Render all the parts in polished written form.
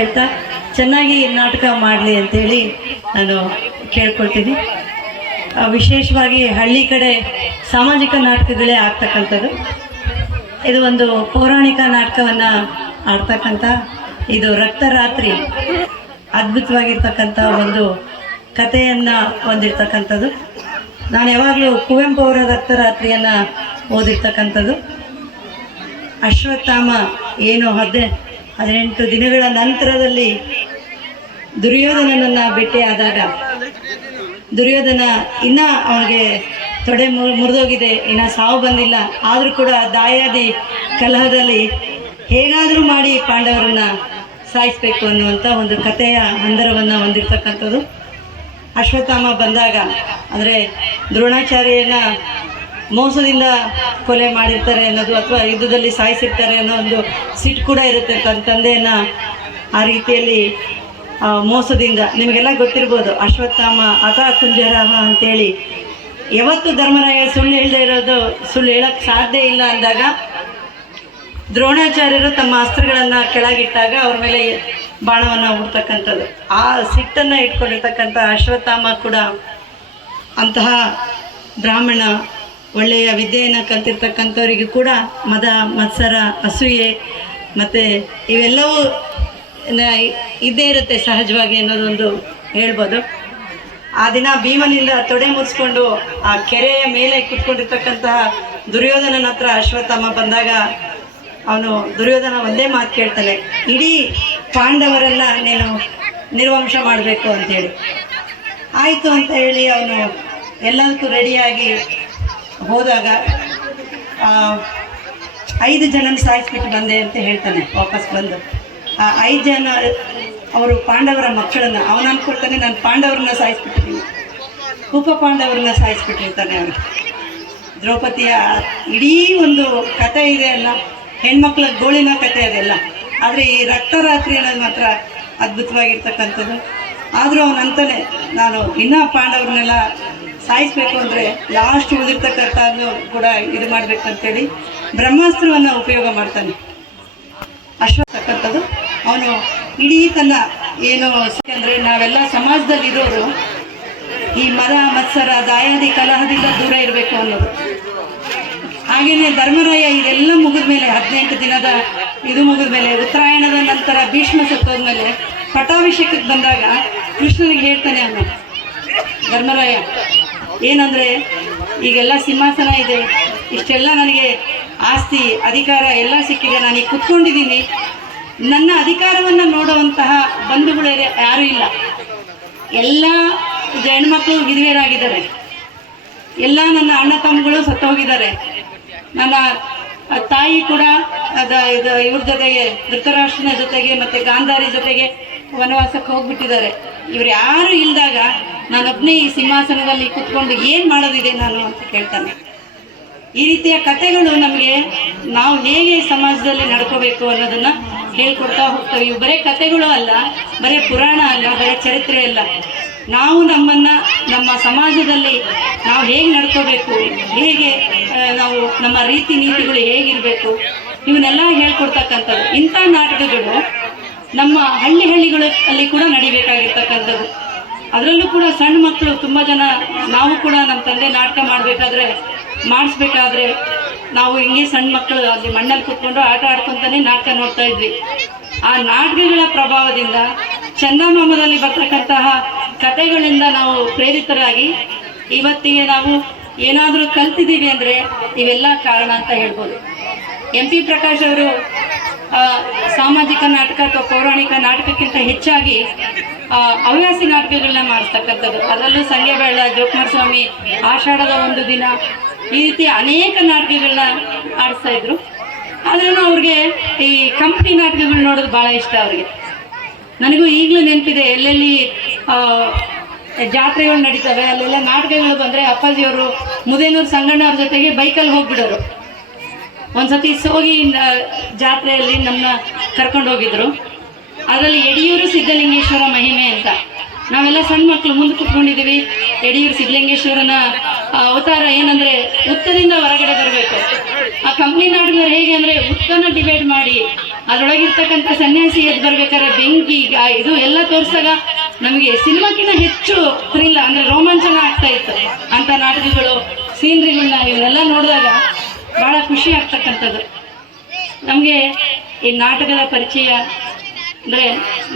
ಹೇಳ್ತಾ ಚೆನ್ನಾಗಿ ನಾಟಕ ಮಾಡಲಿ ಅಂತೇಳಿ ನಾನು ಕೇಳ್ಕೊಳ್ತೀನಿ. ವಿಶೇಷವಾಗಿ ಹಳ್ಳಿ ಕಡೆ ಸಾಮಾಜಿಕ ನಾಟಕಗಳೇ ಆಗ್ತಕ್ಕಂಥದ್ದು. ಇದು ಒಂದು ಪೌರಾಣಿಕ ನಾಟಕವನ್ನು ಆಡ್ತಕ್ಕಂಥ ಇದು ರಕ್ತರಾತ್ರಿ ಅದ್ಭುತವಾಗಿರ್ತಕ್ಕಂಥ ಒಂದು ಕಥೆಯನ್ನು ಹೊಂದಿರ್ತಕ್ಕಂಥದ್ದು. ನಾನು ಯಾವಾಗಲೂ ಕುವೆಂಪು ಅವರ ರಕ್ತರಾತ್ರಿಯನ್ನು ಓದಿರ್ತಕ್ಕಂಥದ್ದು. ಅಶ್ವತ್ಥಾಮ ಏನು 18 ದಿನಗಳ ನಂತರದಲ್ಲಿ ದುರ್ಯೋಧನನನ್ನು ಭೇಟಿಯಾದಾಗ ದುರ್ಯೋಧನ ಇನ್ನೂ ಅವನಿಗೆ ತೊಡೆ ಮುರಿದೋಗಿದೆ, ಇನ್ನು ಸಾವು ಬಂದಿಲ್ಲ, ಆದರೂ ಕೂಡ ದಾಯಾದಿ ಕಲಹದಲ್ಲಿ ಹೇಗಾದರೂ ಮಾಡಿ ಪಾಂಡವರನ್ನು ಸಾಯಿಸಬೇಕು ಅನ್ನುವಂಥ ಒಂದು ಕಥೆಯ ಹಂದರವನ್ನು ಹೊಂದಿರತಕ್ಕಂಥದ್ದು. ಅಶ್ವತ್ಥಾಮ ಬಂದಾಗ ಅಂದರೆ ದ್ರೋಣಾಚಾರ್ಯನ ಮೋಸದಿಂದ ಕೊಲೆ ಮಾಡಿರ್ತಾರೆ ಅನ್ನೋದು ಅಥವಾ ಯುದ್ಧದಲ್ಲಿ ಸಾಯಿಸಿರ್ತಾರೆ ಅನ್ನೋ ಒಂದು ಸಿಟ್ಟು ಕೂಡ ಇರುತ್ತೆ. ತನ್ನ ತಂದೆಯನ್ನು ಆ ರೀತಿಯಲ್ಲಿ ಮೋಸದಿಂದ, ನಿಮಗೆಲ್ಲ ಗೊತ್ತಿರ್ಬೋದು ಅಶ್ವತ್ಥಾಮ ಅಥ ಕುಂಜರಹ ಅಂತೇಳಿ. ಯಾವತ್ತು ಧರ್ಮರಾಯ ಸುಳ್ಳು ಹೇಳದೇ ಇರೋದು, ಸುಳ್ಳು ಹೇಳಕ್ಕೆ ಸಾಧ್ಯ ಇಲ್ಲ ಅಂದಾಗ ದ್ರೋಣಾಚಾರ್ಯರು ತಮ್ಮ ಅಸ್ತ್ರಗಳನ್ನು ಕೆಳಗಿಟ್ಟಾಗ ಅವ್ರ ಮೇಲೆ ಬಾಣವನ್ನು ಹುಡ್ತಕ್ಕಂಥದ್ದು. ಆ ಸಿಟ್ಟನ್ನು ಇಟ್ಕೊಂಡಿರ್ತಕ್ಕಂಥ ಅಶ್ವತ್ಥಾಮ ಕೂಡ ಅಂತಹ ಬ್ರಾಹ್ಮಣ, ಒಳ್ಳೆಯ ವಿದ್ಯೆಯನ್ನು ಕಲ್ತಿರ್ತಕ್ಕಂಥವರಿಗೂ ಕೂಡ ಮದ, ಮತ್ಸರ, ಅಸೂಯೆ ಮತ್ತು ಇವೆಲ್ಲವೂ ಇದ್ದೇ ಇರುತ್ತೆ ಸಹಜವಾಗಿ ಅನ್ನೋದೊಂದು ಹೇಳ್ಬೋದು. ಆ ದಿನ ಭೀಮನಿಂದ ತೊಡೆ ಮುರಿಸ್ಕೊಂಡು ಆ ಕೆರೆಯ ಮೇಲೆ ಕೂತ್ಕೊಂಡಿರ್ತಕ್ಕಂತಹ ದುರ್ಯೋಧನನ ಹತ್ರ ಅಶ್ವತ್ಥಾಮ ಬಂದಾಗ ಅವನು ದುರ್ಯೋಧನ ಒಂದೇ ಮಾತು ಕೇಳ್ತಾನೆ, ಇಡೀ ಪಾಂಡವರೆಲ್ಲ ನೀನು ನಿರ್ವಂಶ ಮಾಡಬೇಕು ಅಂತೇಳಿ. ಆಯಿತು ಅಂತ ಹೇಳಿ ಅವನು ಎಲ್ಲದಕ್ಕೂ ರೆಡಿಯಾಗಿ ಹೋದಾಗ 5 ಜನನ ಸಾಯಿಸ್ಬಿಟ್ಟು ಬಂದೆ ಅಂತ ಹೇಳ್ತಾನೆ. ವಾಪಸ್ ಬಂದು ಆ 5 ಜನ ಅವರು ಪಾಂಡವರ ಮಕ್ಕಳನ್ನು ಅವನು ಅಂದ್ಕೊಳ್ತಾನೆ, ನಾನು ಪಾಂಡವರನ್ನ ಸಾಯಿಸ್ಬಿಟ್ಟಿದ್ದೀನಿ, ಉಪ ಪಾಂಡವರನ್ನ ಸಾಯಿಸ್ಬಿಟ್ಟಿರ್ತಾನೆ. ಅವನು ದ್ರೌಪದಿಯ ಇಡೀ ಒಂದು ಕಥೆ ಇದೆ ಅಲ್ಲ, ಹೆಣ್ಮಕ್ಳ ಗೋಳಿನ ಕಥೆ ಅದೆಲ್ಲ. ಆದರೆ ಈ ರಕ್ತರಾತ್ರಿ ಅನ್ನೋದು ಮಾತ್ರ ಅದ್ಭುತವಾಗಿರ್ತಕ್ಕಂಥದ್ದು. ಆದರೂ ಅವನಂತಾನೆ, ನಾನು ಇನ್ನೂ ಪಾಂಡವ್ರನ್ನೆಲ್ಲ ಸಾಯಿಸಬೇಕು ಅಂದರೆ ಲಾಸ್ಟ್ ಉಳಿದಿರ್ತಕ್ಕಂಥದ್ದು ಕೂಡ ಇದು ಮಾಡಬೇಕಂತೇಳಿ ಬ್ರಹ್ಮಾಸ್ತ್ರವನ್ನು ಉಪಯೋಗ ಮಾಡ್ತಾನೆ ಅಶ್ವತ್ಥಕ್ಕಂಥದ್ದು. ಅವನು ಇಡೀ ತನ್ನ ಏನು ಅಂದರೆ ನಾವೆಲ್ಲ ಸಮಾಜದಲ್ಲಿರೋರು ಈ ಮದ, ಮತ್ಸರ, ದಾಯಾದಿ ಕಲಹದಿಂದ ದೂರ ಇರಬೇಕು ಅನ್ನೋದು. ಹಾಗೆಯೇ ಧರ್ಮರಾಯ ಇದೆಲ್ಲ ಮುಗಿದ ಮೇಲೆ 18 ದಿನದ ಇದು ಮುಗಿದ ಮೇಲೆ ಉತ್ತರಾಯಣದ ನಂತರ ಭೀಷ್ಮ ಸತ್ತೋದ್ಮೇಲೆ ಪಟ್ಟಾಭಿಷೇಕಕ್ಕೆ ಬಂದಾಗ ಕೃಷ್ಣನಿಗೆ ಹೇಳ್ತಾನೆ ಅವನು ಧರ್ಮರಾಯ, ಏನಂದರೆ ಈಗೆಲ್ಲ ಸಿಂಹಾಸನ ಇದೆ, ಇಷ್ಟೆಲ್ಲ ನನಗೆ ಆಸ್ತಿ ಅಧಿಕಾರ ಎಲ್ಲ ಸಿಕ್ಕಿದೆ, ನಾನೀಗ ಕುತ್ಕೊಂಡಿದ್ದೀನಿ, ನನ್ನ ಅಧಿಕಾರವನ್ನು ನೋಡುವಂತಹ ಬಂಧುಗಳೇ ಯಾರೂ ಇಲ್ಲ, ಎಲ್ಲ ಹೆಣ್ಮಕ್ಳು ವಿಧವೆಯರಾಗಿದ್ದಾರೆ, ಎಲ್ಲ ನನ್ನ ಅಣ್ಣ ತಮ್ಮಗಳು ಸತ್ತೋಗಿದ್ದಾರೆ, ನನ್ನ ತಾಯಿ ಕೂಡ ಇವ್ರ ಜೊತೆಗೆ ಧೃತರಾಷ್ಟ್ರನ ಜೊತೆಗೆ ಮತ್ತು ಗಾಂಧಾರಿ ಜೊತೆಗೆ ವನವಾಸಕ್ಕೆ ಹೋಗ್ಬಿಟ್ಟಿದ್ದಾರೆ, ಇವ್ರು ಯಾರು ಇಲ್ದಾಗ ನಾನೊಬ್ಬನೇ ಈ ಸಿಂಹಾಸನದಲ್ಲಿ ಕೂತ್ಕೊಂಡು ಏನು ಮಾಡೋದಿದೆ ನಾನು ಅಂತ ಕೇಳ್ತಾನೆ. ಈ ರೀತಿಯ ಕಥೆಗಳು ನಮಗೆ ನಾವು ಹೇಗೆ ಸಮಾಜದಲ್ಲಿ ನಡ್ಕೋಬೇಕು ಅನ್ನೋದನ್ನು ಹೇಳ್ಕೊಡ್ತಾ ಹೋಗ್ತವೆ. ಇವು ಬರೀ ಕಥೆಗಳು ಅಲ್ಲ, ಬರೀ ಪುರಾಣ ಅಲ್ಲ, ಬರೀ ಚರಿತ್ರೆ ಅಲ್ಲ. ನಾವು ನಮ್ಮನ್ನು ನಮ್ಮ ಸಮಾಜದಲ್ಲಿ ನಾವು ಹೇಗೆ ನಡ್ಕೋಬೇಕು, ಹೇಗೆ ನಾವು ನಮ್ಮ ರೀತಿ ನೀತಿಗಳು ಹೇಗಿರಬೇಕು, ಇವನ್ನೆಲ್ಲ ಹೇಳ್ಕೊಡ್ತಕ್ಕಂಥದ್ದು. ಇಂಥ ನಾಟಕಗಳು ನಮ್ಮ ಹಳ್ಳಿಗಳಲ್ಲಿ ಕೂಡ ನಡಿಬೇಕಾಗಿರ್ತಕ್ಕಂಥದ್ದು. ಅದರಲ್ಲೂ ಕೂಡ ಸಣ್ಣ ಮಕ್ಕಳು ತುಂಬ ಜನ, ನಾವು ಕೂಡ ನಮ್ಮ ತಂದೆ ನಾಟಕ ಮಾಡಿಸ್ಬೇಕಾದ್ರೆ ನಾವು ಹಿಂಗೆ ಸಣ್ಣ ಮಕ್ಕಳು ಅಲ್ಲಿ ಮಣ್ಣಲ್ಲಿ ಕೂತ್ಕೊಂಡು ಆಟ ಆಡ್ಕೊತಾನೆ ನಾಟಕ ನೋಡ್ತಾ ಇದ್ವಿ. ಆ ನಾಟಕಗಳ ಪ್ರಭಾವದಿಂದ ಚಂದಮಾಮದಲ್ಲಿ ಬರ್ತಕ್ಕಂತಹ ಕಥೆಗಳಿಂದ ನಾವು ಪ್ರೇರಿತರಾಗಿ ಇವತ್ತಿಗೆ ನಾವು ಏನಾದರೂ ಕಲ್ತಿದ್ದೀವಿ ಅಂದರೆ ಇವೆಲ್ಲ ಕಾರಣ ಅಂತ ಹೇಳ್ಬೋದು. MP ಪ್ರಕಾಶ್ ಅವರು ಸಾಮಾಜಿಕ ನಾಟಕ ಅಥವಾ ಪೌರಾಣಿಕ ನಾಟಕಕ್ಕಿಂತ ಹೆಚ್ಚಾಗಿ ಹವ್ಯಾಸಿ ನಾಟಕಗಳನ್ನ ಮಾಡಿಸ್ತಕ್ಕಂಥದ್ದು. ಅದರಲ್ಲೂ ಸಂಗೆಬೇಳ, ಜೋಕುಮಾರ್ ಸ್ವಾಮಿ, ಆಷಾಢದ ಒಂದು ದಿನ, ಈ ರೀತಿ ಅನೇಕ ನಾಟಕಗಳನ್ನ ಆಡಿಸ್ತಾ ಇದ್ರು. ಆದ್ರೂ ಅವ್ರಿಗೆ ಈ ಕಂಪ್ನಿ ನಾಟಕಗಳು ನೋಡೋದು ಭಾಳ ಇಷ್ಟ ಅವ್ರಿಗೆ. ನನಗೂ ಈಗಲೂ ನೆನಪಿದೆ, ಎಲ್ಲೆಲ್ಲಿ ಜಾತ್ರೆಗಳು ನಡೀತವೆ ಅಲ್ಲೆಲ್ಲ ನಾಟಕಗಳು ಬಂದರೆ ಅಪ್ಪಾಜಿಯವರು ಮುದೇನೂರು ಸಂಗಣ್ಣವ್ರ ಜೊತೆಗೆ ಬೈಕಲ್ಲಿ ಹೋಗ್ಬಿಡೋರು. ಒಂದ್ಸತಿ ಸೋಗಿ ಜಾತ್ರೆಯಲ್ಲಿ ನಮ್ಮನ್ನ ಕರ್ಕೊಂಡು ಹೋಗಿದ್ರು. ಅದರಲ್ಲಿ ಯಡಿಯೂರು ಸಿದ್ಧಲಿಂಗೇಶ್ವರ ಮಹಿಮೆ ಅಂತ, ನಾವೆಲ್ಲ ಸಣ್ಣ ಮಕ್ಕಳು ಮುಂದೆ ಕುತ್ಕೊಂಡಿದ್ದೀವಿ. ಯಡಿಯೂರು ಸಿದ್ಧಲಿಂಗೇಶ್ವರನ ಅವತಾರ ಏನಂದರೆ ಉತ್ತದಿಂದ ಹೊರಗಡೆ ಬರಬೇಕು. ಆ ಕಂಪ್ನಿ ನಾಟಕದವ್ರು ಹೇಗೆ ಅಂದರೆ ಉತ್ತನ ಡಿವೈಡ್ ಮಾಡಿ ಅದರೊಳಗಿರ್ತಕ್ಕಂಥ ಸನ್ಯಾಸಿ ಎದ್ದು ಬರ್ಬೇಕಾದ್ರೆ ಬೆಂಕಿ ಇದು ಎಲ್ಲ ತೋರಿಸಿದಾಗ ನಮಗೆ ಸಿನಿಮಾಕ್ಕಿಂತ ಹೆಚ್ಚು ಥ್ರಿಲ್ ಅಂದರೆ ರೋಮಾಂಚನ ಆಗ್ತಾ ಇತ್ತು. ಅಂಥ ನಾಟಕಗಳು, ಸೀನ್ರಿಗಳನ್ನ ಇವನ್ನೆಲ್ಲ ನೋಡಿದಾಗ ಭಾಳ ಖುಷಿ ಆಗ್ತಕ್ಕಂಥದ್ದು. ನಮಗೆ ಈ ನಾಟಕದ ಪರಿಚಯ ಅಂದರೆ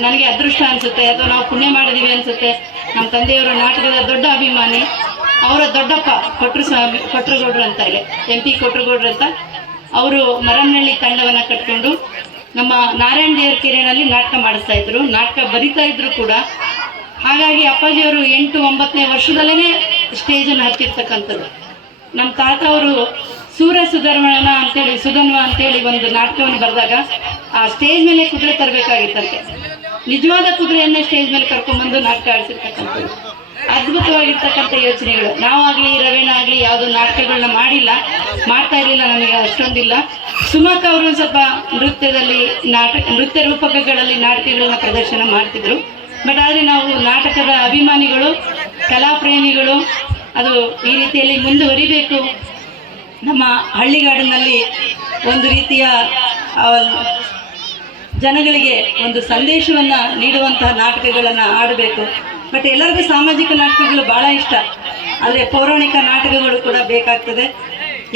ನನಗೆ ಅದೃಷ್ಟ ಅನಿಸುತ್ತೆ, ಅಥವಾ ನಾವು ಪುಣ್ಯ ಮಾಡಿದ್ದೀವಿ ಅನಿಸುತ್ತೆ. ನಮ್ಮ ತಂದೆಯವರು ನಾಟಕದ ದೊಡ್ಡ ಅಭಿಮಾನಿ. ಅವರ ದೊಡ್ಡಪ್ಪ ಕೊಟ್ರುಗೌಡ್ರು ಅಂತ ಇದೆ, MP ಕೊಟ್ರುಗೌಡ್ರು ಅಂತ. ಅವರು ಮರಮ್ನಳ್ಳಿ ತಂಡವನ್ನು ಕಟ್ಕೊಂಡು ನಮ್ಮ ನಾರಾಯಣ ದೇವರ ಕೆರೆಯಲ್ಲಿ ನಾಟಕ ಮಾಡಿಸ್ತಾ ಇದ್ರು, ನಾಟಕ ಬರಿತಾ ಇದ್ರು ಕೂಡ. ಹಾಗಾಗಿ ಅಪ್ಪಾಜಿಯವರು 8-9ನೇ ವರ್ಷದಲ್ಲೇ ಸ್ಟೇಜನ್ನು ಹತ್ತಿರ್ತಕ್ಕಂಥದ್ದು. ನಮ್ಮ ತಾತ ಅವರು ಸೂರ ಸುಧರ್ಮಣ ಅಂತೇಳಿ ಒಂದು ನಾಟಕವನ್ನು ಬರೆದಾಗ ಆ ಸ್ಟೇಜ್ ಮೇಲೆ ಕುದುರೆ ತರಬೇಕಾಗಿತ್ತಂತೆ. ನಿಜವಾದ ಕುದುರೆಯನ್ನೇ ಸ್ಟೇಜ್ ಮೇಲೆ ಕರ್ಕೊಂಡ್ಬಂದು ನಾಟಕ ಆಡಿಸಿರ್ತಕ್ಕಂಥದ್ದು. ಅದ್ಭುತವಾಗಿರ್ತಕ್ಕಂಥ ಯೋಚನೆಗಳು. ನಾವಾಗಲಿ ರವೀಣ ಆಗಲಿ ಯಾವುದೋ ನಾಟಕಗಳನ್ನ ಮಾಡ್ತಾ ಇರಲಿಲ್ಲ, ನಮಗೆ ಅಷ್ಟೊಂದಿಲ್ಲ. ಸುಮಕ್ಕ ಅವರು ಸ್ವಲ್ಪ ನೃತ್ಯದಲ್ಲಿ ನೃತ್ಯ ರೂಪಕಗಳಲ್ಲಿ ನಾಟಕಗಳನ್ನ ಪ್ರದರ್ಶನ ಮಾಡ್ತಿದ್ರು. ಬಟ್ ಆದರೆ ನಾವು ನಾಟಕದ ಅಭಿಮಾನಿಗಳು, ಕಲಾಪ್ರೇಮಿಗಳು, ಅದು ಈ ರೀತಿಯಲ್ಲಿ ಮುಂದುವರಿಬೇಕು. ನಮ್ಮ ಹಳ್ಳಿಗಾಡಿನಲ್ಲಿ ಒಂದು ರೀತಿಯ ಜನಗಳಿಗೆ ಒಂದು ಸಂದೇಶವನ್ನು ನೀಡುವಂತಹ ನಾಟಕಗಳನ್ನು ಆಡಬೇಕು. ಬಟ್ ಎಲ್ಲರಿಗೂ ಸಾಮಾಜಿಕ ನಾಟಕಗಳು ಭಾಳ ಇಷ್ಟ, ಆದರೆ ಪೌರಾಣಿಕ ನಾಟಕಗಳು ಕೂಡ ಬೇಕಾಗ್ತದೆ.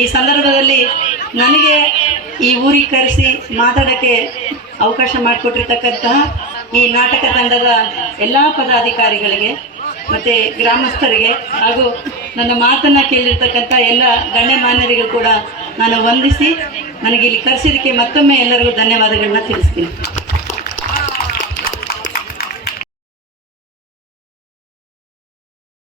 ಈ ಸಂದರ್ಭದಲ್ಲಿ ನನಗೆ ಈ ಊರಿಗೆ ಕರೆಸಿ ಮಾತಾಡೋಕ್ಕೆ ಅವಕಾಶ ಮಾಡಿಕೊಟ್ಟಿರ್ತಕ್ಕಂತಹ ಈ ನಾಟಕ ತಂಡದ ಎಲ್ಲ ಪದಾಧಿಕಾರಿಗಳಿಗೆ ಮತ್ತು ಗ್ರಾಮಸ್ಥರಿಗೆ ಹಾಗೂ ನನ್ನ ಮಾತನ್ನು ಕೇಳಿರ್ತಕ್ಕಂಥ ಎಲ್ಲ ಗಣ್ಯಮಾನ್ಯರಿಗೂ ಕೂಡ ನಾನು ವಂದಿಸಿ ನನಗೆ ಇಲ್ಲಿ ಕರೆಸಿದ್ದಕ್ಕೆ ಮತ್ತೊಮ್ಮೆ ಎಲ್ಲರಿಗೂ ಧನ್ಯವಾದಗಳನ್ನ ತಿಳಿಸ್ತೀನಿ.